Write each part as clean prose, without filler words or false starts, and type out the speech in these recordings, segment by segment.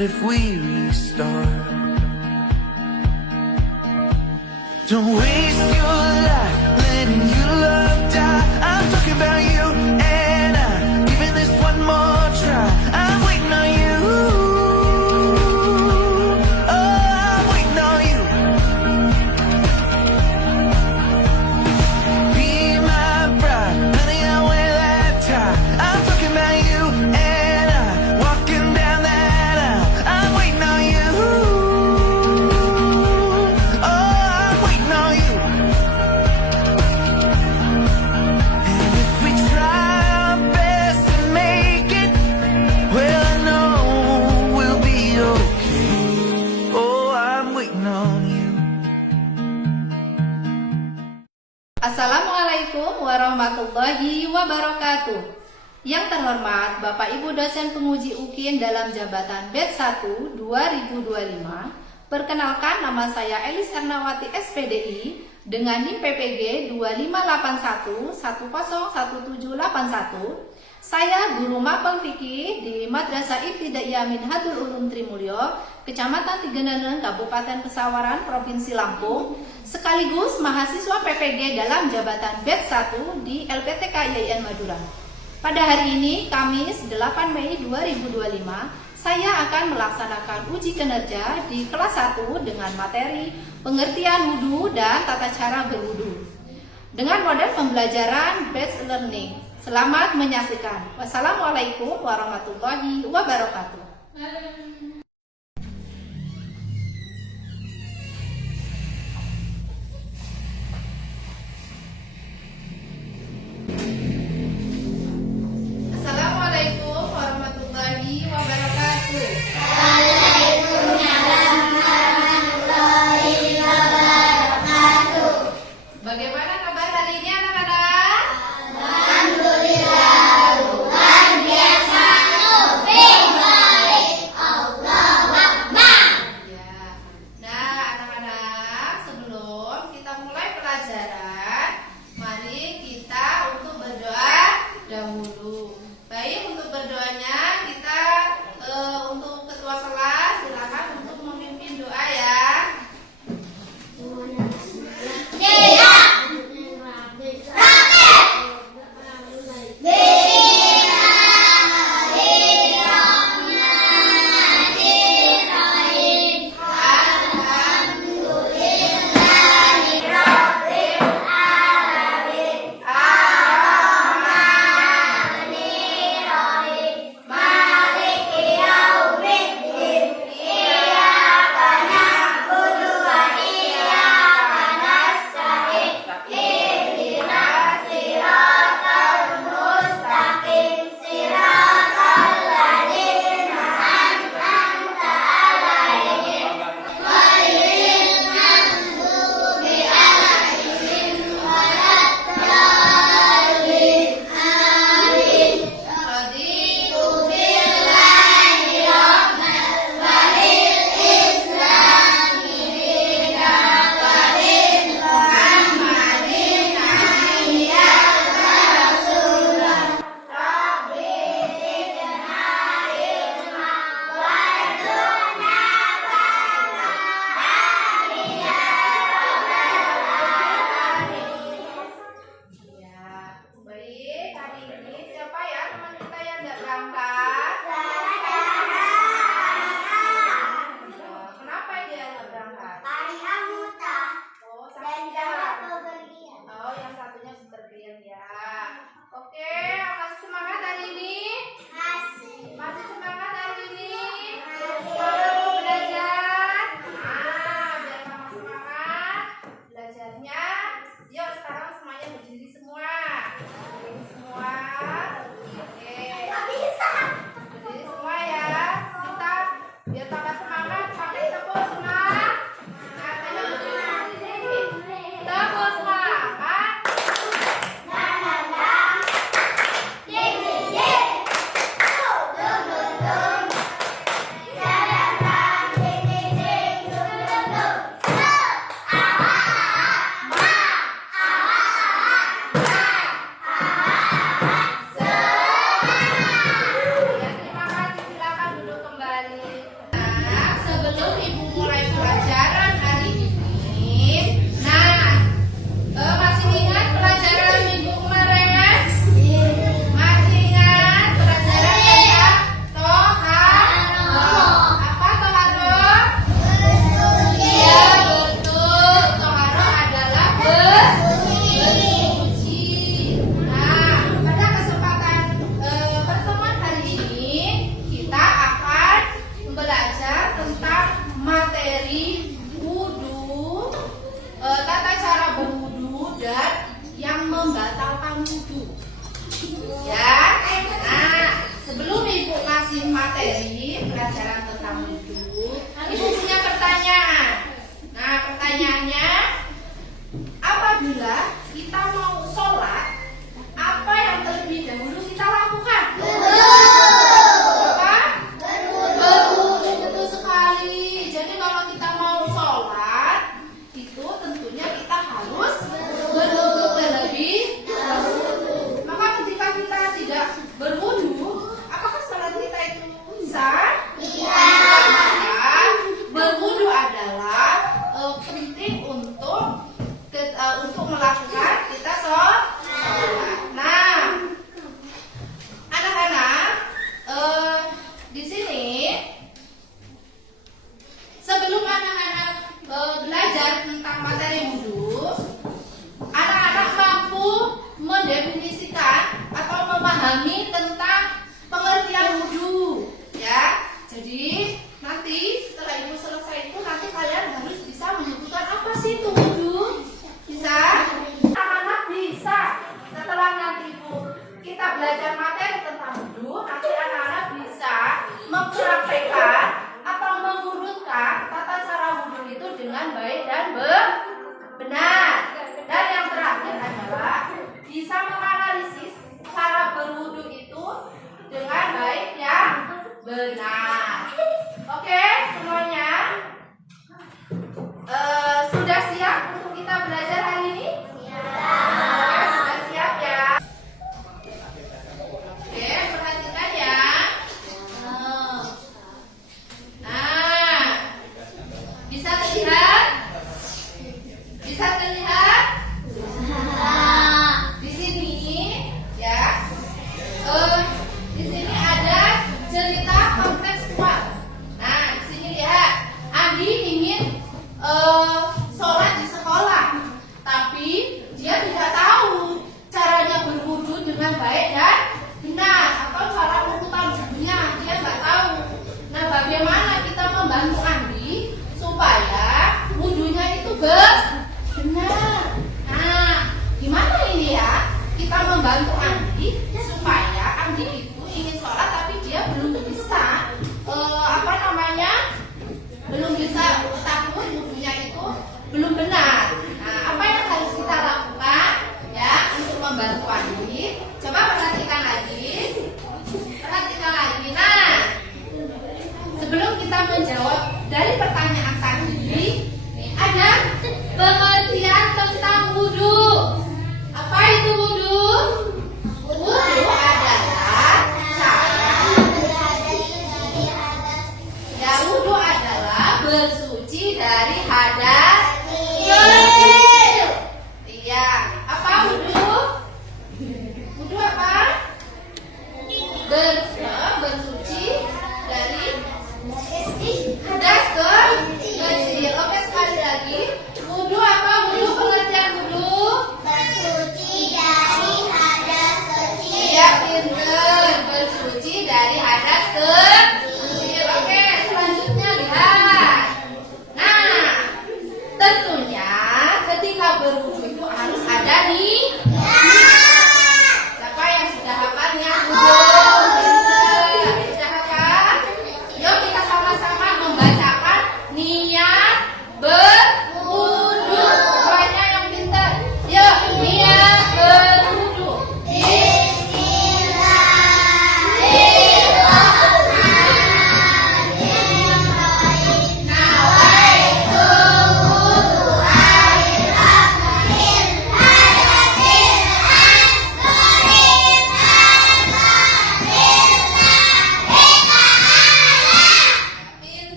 What if we restart? Don't waste your life letting your love die. I'm talking about you and I, giving this one more try. I'm waiting on you. Oh, I'm waiting on you. Be my bride, honey, I'll wear that tie. I'm talking about you and I, walking down that aisle. I'm waiting on you. Oh, I'm waiting on you. And if we try our best to make it, well, I know we'll be okay. Oh, I'm waiting on you. Assalamualaikum warahmatullahi wabarakatuh. Yang terhormat Bapak Ibu dosen penguji UKIN dalam jabatan Batch 1 2025. Perkenalkan, nama saya Elis Ernawati SPDI dengan NIM PPG 2581101781. Saya guru mapel fikih di Madrasah Ibtidaiyah Minhajul Ulum Trimulyo, Kecamatan Tigeneneng, Kabupaten Pesawaran, Provinsi Lampung, sekaligus mahasiswa PPG dalam jabatan Batch 1 di LPTK IAIN Madura. Pada hari ini, Kamis 8 Mei 2025, saya akan melaksanakan uji kinerja di kelas 1 dengan materi pengertian wudhu dan tata cara berwudhu dengan model pembelajaran Batch Learning. Selamat menyaksikan. Wassalamualaikum warahmatullahi wabarakatuh. Assalamualaikum warahmatullahi wabarakatuh. Bagaimana kabar hari ini anak-anak? Ya. Nah, anak-anak, sebelum kita mulai pelajaran, mari kita untuk berdoa dahulu. Baik, untuk berdoanya kita untuk ketua kelas silakan untuk memimpin doa ya. apabila kita mau sholat, apa yang terlebih dahulu kita lakukan? Apa? Berwudu, betul sekali. Jadi kalau kita mau sholat, itu tentunya kita harus berwudu terlebih dahulu. Maka ketika kita tidak berwudu, apakah sholat kita itu sah? Iya. Berwudu adalah penting untuk melakukan kita sholat.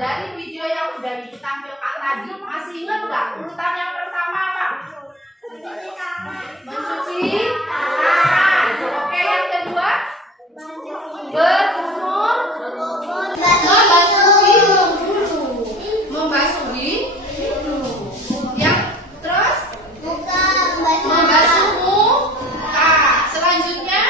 dari video yang sudah ditampilkan tadi, masih ingat nggak urutan yang pertama apa? Mencuci tangan. Oke, yang kedua berkumur, membasuh hidung dulu, membasuh hidung. Yang terus membasuh muka. Selanjutnya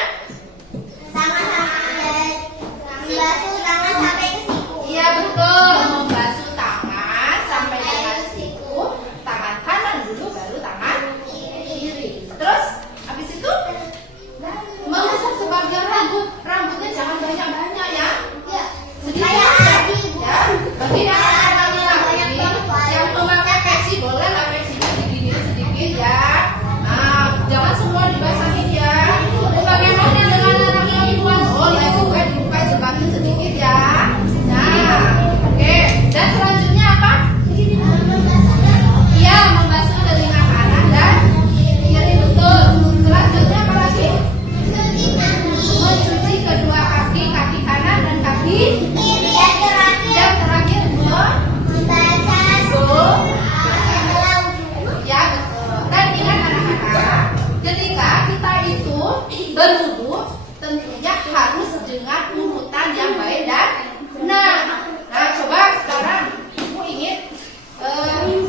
iya betul, membasuh tangan sampai dengan siku. Tangan kanan dulu, baru tangan kiri. Terus habis itu mengusap sebagian rambut. Rambutnya jangan banyak-banyak ya. Sedikit aja. Ya, bagi yang memakai peci boleh lah pecinya diginiin sedikit ya. Nah, jangan semua dibasahin ya. Bagaimana dengan anak yang ibuan? Oh ya, gue dibuka sebagian sedikit ya. Nah, oke. Dan selanjutnya apa? Iya, membasuh telinga kanan dan kiri betul. Selanjutnya apa lagi? Mencuci kedua kaki, kaki kanan dan kaki kiri. Dan terakhir ya betul. Dan ingat anak-anak, ketika kita itu berwudu, tentunya harus dengan urutan yang baik dan benar. Nah, coba sekarang ibu ingin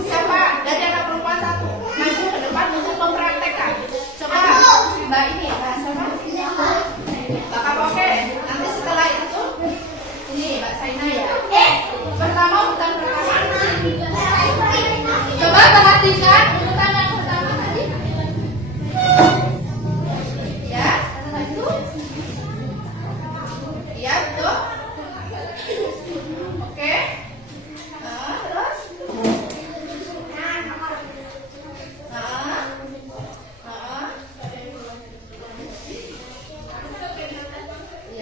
siapa dari anak perempuan satu maju ke depan untuk mempraktekkan. Coba mbak ini, mbak siapa? Mbak Kapoke. Nanti setelah itu ini mbak Saina ya. Pertama urutan pertama. Coba perhatikan urutan yang pertama tadi. Ya, setelah itu. Iya betul. Oke. Terus.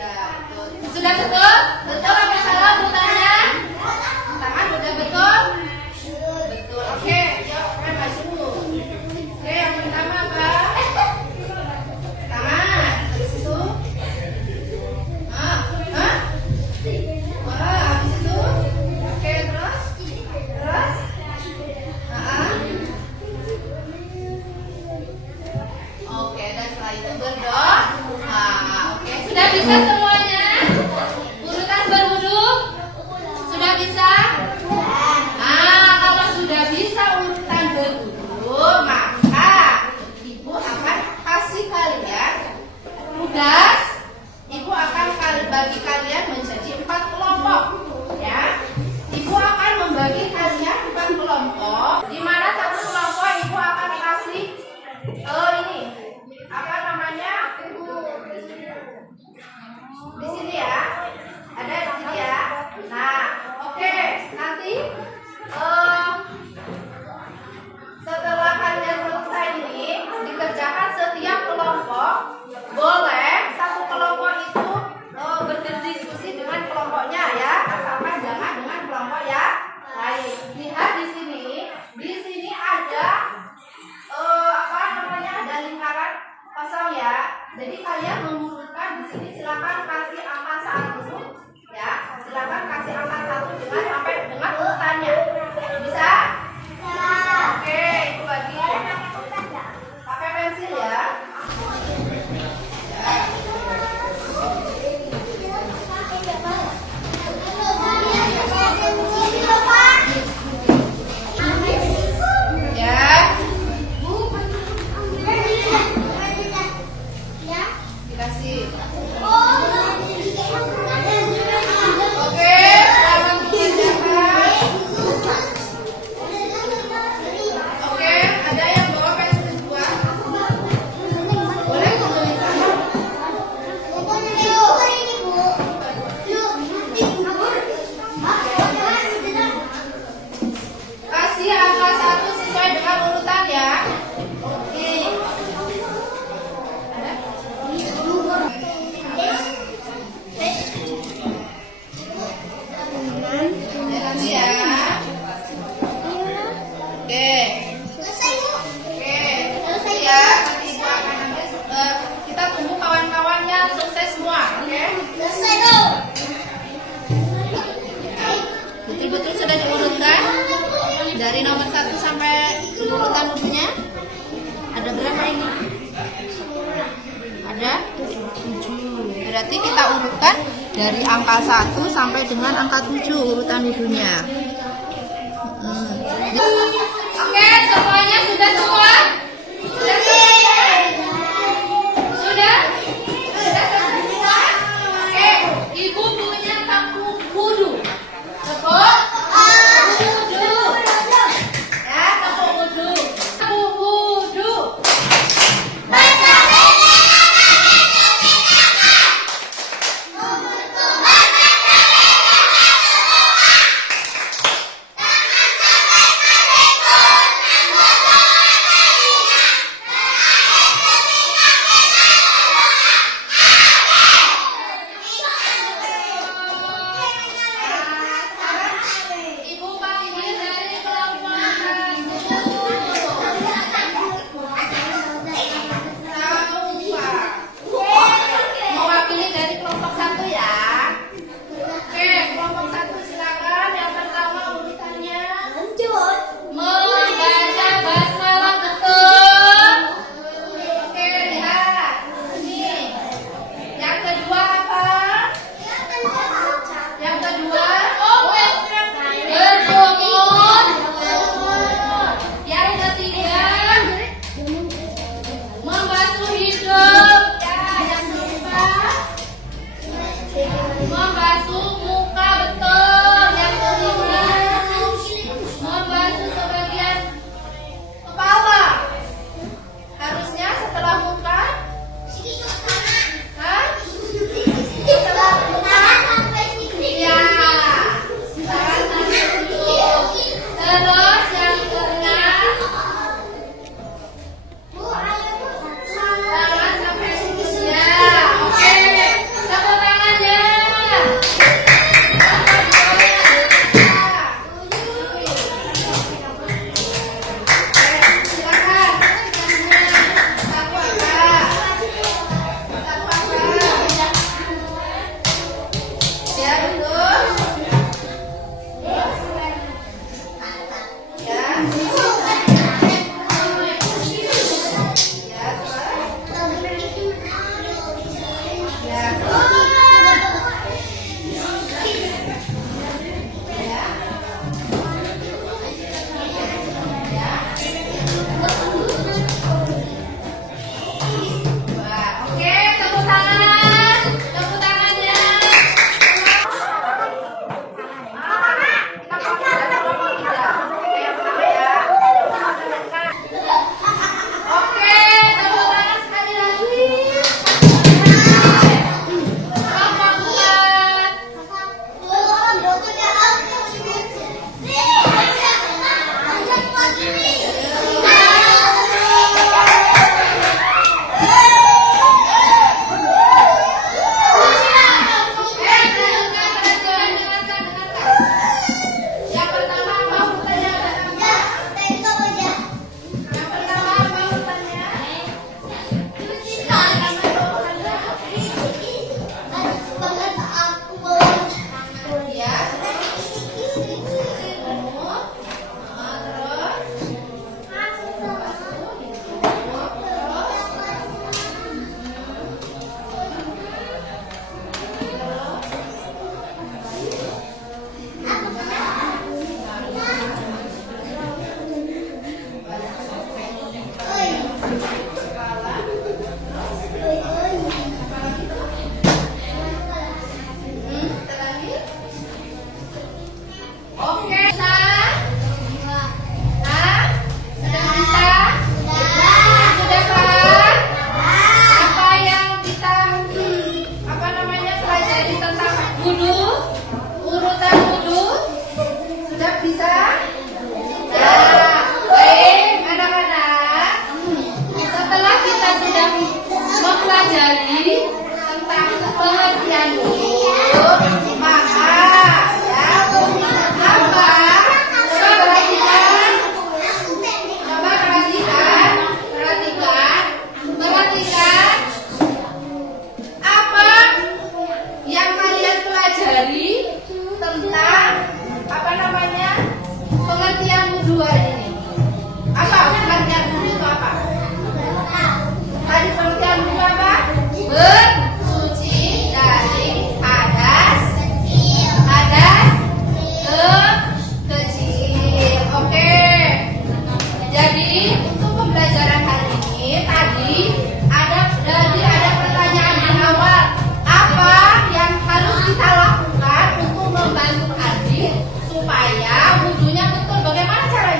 Ya, betul. Sudah betul? Betul apa salah urutannya? Tangan udah betul? Betul. Oke, yuk kita maju. Oke, yang pertama apa? Tangan. Habis itu. Habis itu. Oke, terus. Terus. Oke, dan setelah itu berdoa. Oke, sudah bisa semuanya? Urutan berwudu? Sudah bisa? Kalau sudah bisa urutan berwudu, maka ibu akan kasih kalian tugas. Ibu akan bagi kalian menjadi 4 kelompok, ya. Ibu akan membagi kalian 4 kelompok, di mana satu kelompok ibu akan kasih ini apa namanya? Di sini ya. Ada di sini ya. Nah, oke. Nanti setelah kalian selesai ini dikerjakan setiap kelompok. Boleh satu kelompok itu berdiskusi dengan kelompoknya ya, asalkan jangan dengan kelompok ya lain. Lihat di sini. Di sini ada apa namanya? Ada lingkaran kosong ya. Jadi kalian mengurutkan di sini, silakan kasih angka 1 ya. Silakan kasih angka 1 dengan sampai dengan urutannya. Bisa? Oke, itu bagi. Pakai pensil ya. Dikasih. Oke, selamat mengerjakan. Oke, ada yang bawa pensil 2? Boleh kumpulin sama? Kasih angka 1 sesuai dengan urutan ya. Oke. Kasih ya. Oke. Oke. Selesai ya. Nanti ibu akan ambil. Kita tunggu kawan-kawannya selesai semua. Oke. Selesai dong. Itu betul sudah diurutkan dari nomor 1 sampai urutan wudhunya. Ada berapa ini? Ada 7. Berarti kita urutkan dari angka 1 sampai dengan angka 7 urutan wudhunya. Oke, semuanya sudah semua? Sudah selesai? Sudah? Sudah selesai semua? Oke, Ibu punya tampung wudhu. Tepuk wudhu. Ya, tepuk wudhu. Tepuk wudhu.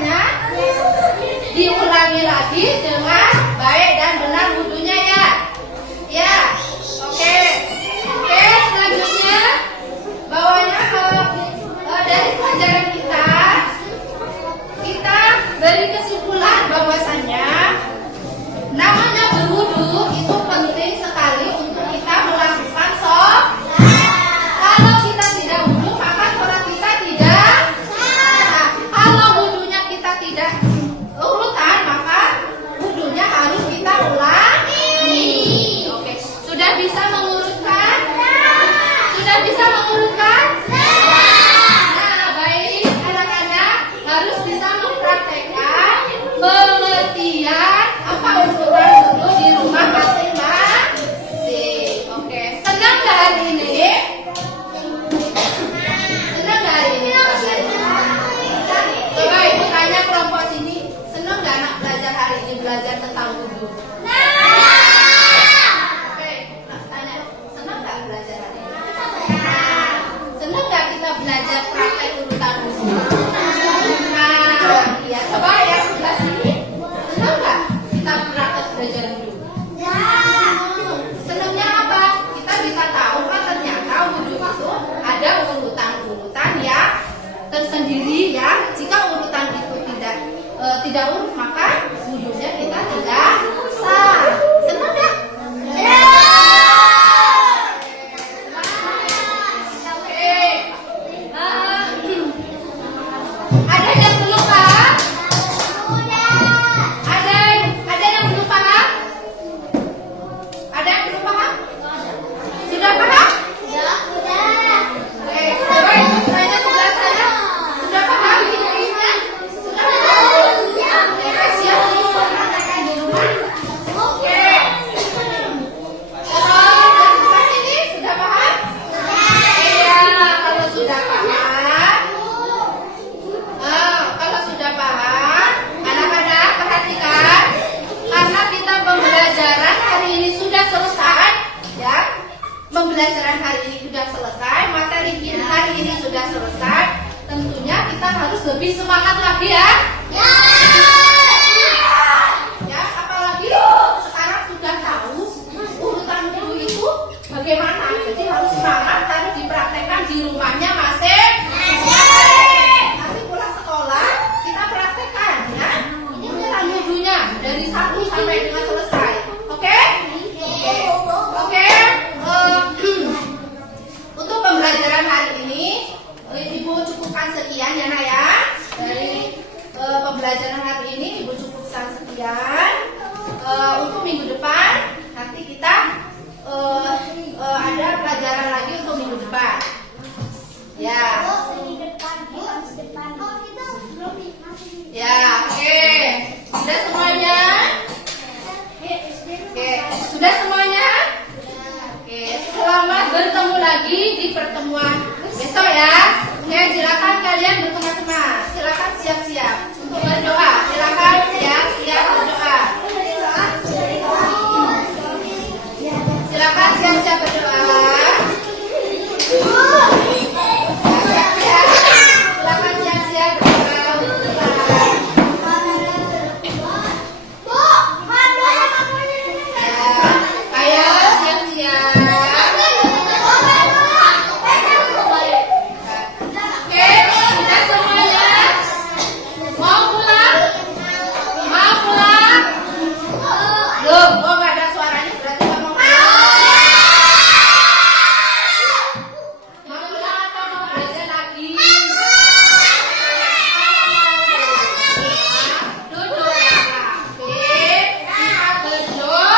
makanya diulangi lagi dengan baik dan benar wudhunya ya. Ya, oke. Oke, selanjutnya bawahnya dari pelajaran kita beri kesimpulan bahwasannya namanya berwudu itu penting sekali untuk kita melakukan sholat. Kalau kita tidak wudu maka sholat kita tidak sah. Kalau wudunya kita tidak urutan maka wudunya harus kita ulangi. Oke, sudah bisa mengurutkan? Sudah bisa mengurutkan? Nah, baik, anak-anak harus bisa mempraktekkan pengertian apa urutan wudu di rumah masing-masing. Oke, senang nggak hari ini? Senang nggak hari ini? Coba ibu tanya kelompok sini, senang nggak anak belajar hari ini, belajar tentang wudu? Oke, tanya, senang nggak belajar hari ini? Senang nggak kita belajar praktek urutan wudu? Nah, iya, coba ya sebelah sini, senang nggak kita praktek belajar wudu? Senangnya apa? Kita bisa tahu kan ternyata wudu itu ada urutan-urutan ya tersendiri ya. Jika urutan itu tidak urut maka wudunya kita tidak sah. Senang nggak? Oke. Ada yang belum paham? Ada yang belum paham? Ada yang belum paham? Sudah paham? Oke, coba ibu tanya sebelah sana. Sudah paham? Sudah paham? Oke, siap dipraktekkan di rumah. Oke. Kalau dari sebelah sini sudah paham? Iya, kalau sudah paham. Kalau sudah paham, anak-anak perhatikan, karena kita pembelajaran hari ini sudah selesai, ya. Pembelajaran hari ini sudah selesai, materi kita hari ini sudah selesai. Tentunya kita harus lebih semangat lagi ya. Ya, apalagi sekarang sudah tahu urutan wudu itu bagaimana. Jadi harus semangat, harus dipraktekkan di rumahnya masing. Nanti pulang sekolah kita praktekkan ya. Ini urutan wudunya dari 1 sampai dengan selesai. Oke? Oke. Untuk pembelajaran hari ini Ibu cukupkan sekian ya Nak ya. Dari pembelajaran hari ini Ibu cukupkan sekian. Untuk minggu depan nanti kita ada pelajaran lagi untuk minggu depan. Ya. Ya, oke. Sudah semuanya? Oke, sudah semuanya? Oke, selamat bertemu lagi di pertemuan besok ya. Oke, silakan kalian berteman-teman. Silakan siap-siap untuk berdoa. Silakan siap-siap berdoa. Silakan siap-siap berdoa. Silakan siap-siap berdoa. Ayo siap-siap. Oke, sudah semuanya? Mau pulang? Mau pulang? Belum, kok nggak ada suaranya berarti nggak mau pulang. Mau pulang atau mau belajar lagi? Duduk ya, oke. Kita berdoa.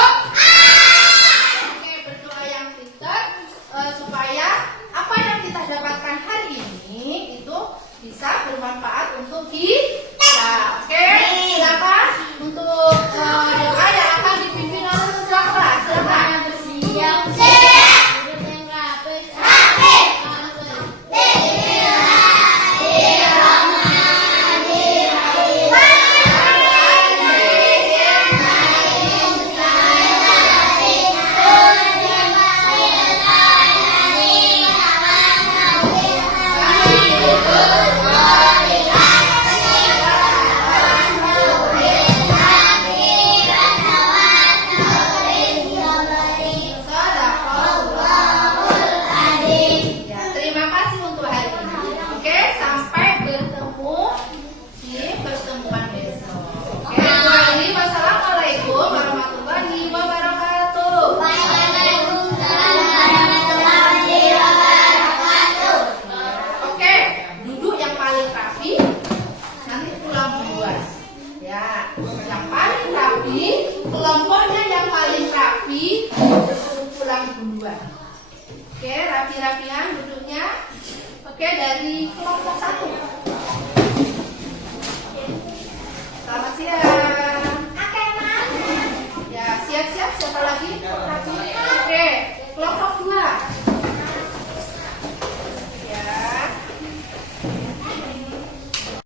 Oke, berdoa yang pintar supaya apa yang kita dapatkan hari ini itu bisa bermanfaat untuk kita. Oke, silakan untuk doa yang akan dipimpin oleh ketua kelas. Silakan. Tapi kelompoknya yang paling rapi disuruh pulang duluan. Oke, rapi-rapian duduknya. Oke, dari kelompok 1.